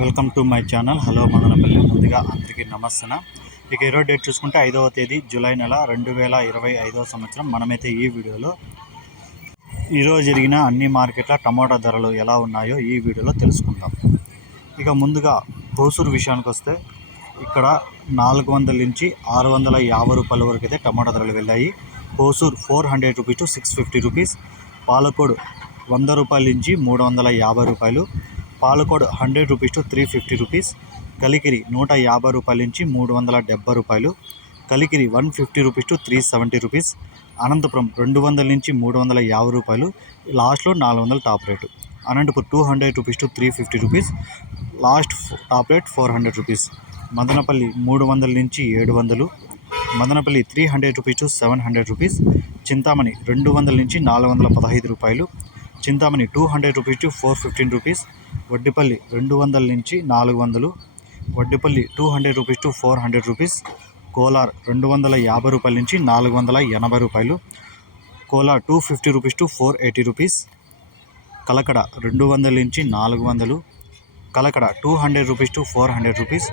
Welcome to my channel. Hello Madanapalle ముందుగా అందరికీ నమస్తన. ఇక ఈరోజు డేట్ చూసుకుంటే ఐదవ తేదీ జూలై నెల రెండు వేల ఇరవై ఐదవ సంవత్సరం. మనమైతే ఈ వీడియోలో ఈరోజు జరిగిన అన్ని మార్కెట్ల టమాటా ధరలు ఎలా ఉన్నాయో ఈ వీడియోలో తెలుసుకుందాం. ఇక ముందుగా హోసూరు విషయానికి వస్తే ఇక్కడ నాలుగు వందల నుంచి ఆరు వందల యాభై రూపాయల వరకు అయితే టమాటా ధరలు వెళ్ళాయి. Hosur four hundred rupees to six fifty rupees. Palakode వంద రూపాయల నుంచి మూడు వందల యాభై రూపాయలు. Palakode hundred rupees to three fifty rupees Kalikiri నూట యాభై రూపాయల నుంచి మూడు వందల డెబ్బై రూపాయలు Kalikiri one fifty rupees to three seventy rupees Anantapur రెండు వందల నుంచి మూడు వందల యాభై రూపాయలు లాస్ట్లో నాలుగు వందల top rate. Anantapur two hundred rupees to three fifty rupees last top rate four hundred rupees. Madanapalle మూడు వందల నుంచి ఏడు వందలు Madanapalle three hundred rupees to seven hundred rupees Chintamani రెండు వందల నుంచి నాలుగు వందల పదహైదు రూపాయలు Chintamani two hundred rupees to four fifteen rupees Vaddipalli రెండు వందల నుంచి నాలుగు వందలు Vaddipalli two hundred rupees to four hundred rupees Kolar రెండు వందల యాభై రూపాయల నుంచి నాలుగు వందల ఎనభై రూపాయలు Kolar two fifty rupees to four eighty rupees Kalakada రెండు వందల నుంచి నాలుగు వందలు Kalakada two hundred rupees to four hundred rupees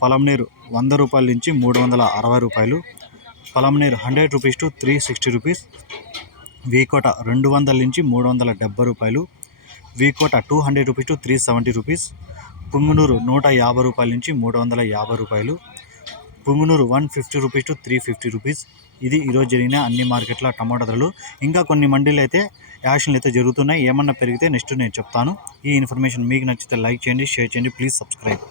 Palamaner వంద రూపాయల నుంచి మూడు వందల అరవై రూపాయలు Palamaner hundred rupees to three sixty rupees V Kota రెండు వందల నుంచి మూడు వందల డెబ్బై రూపాయలు V Kota two hundred rupees to three seventy rupees Punganur నూట యాభై రూపాయల నుంచి మూడు వందల యాభై రూపాయలు Punganur one fifty rupees to three fifty rupees. ఇది ఈరోజు జరిగిన అన్ని మార్కెట్ల టమాటా ధరలు. ఇంకా కొన్ని మండీలు అయితే యాక్షన్లు అయితే జరుగుతున్నాయి. ఏమన్నా పెరిగితే నెక్స్ట్ నేను చెప్తాను. ఈ ఇన్ఫర్మేషన్ మీకు నచ్చితే లైక్ చేయండి షేర్ చేయండి. Please subscribe.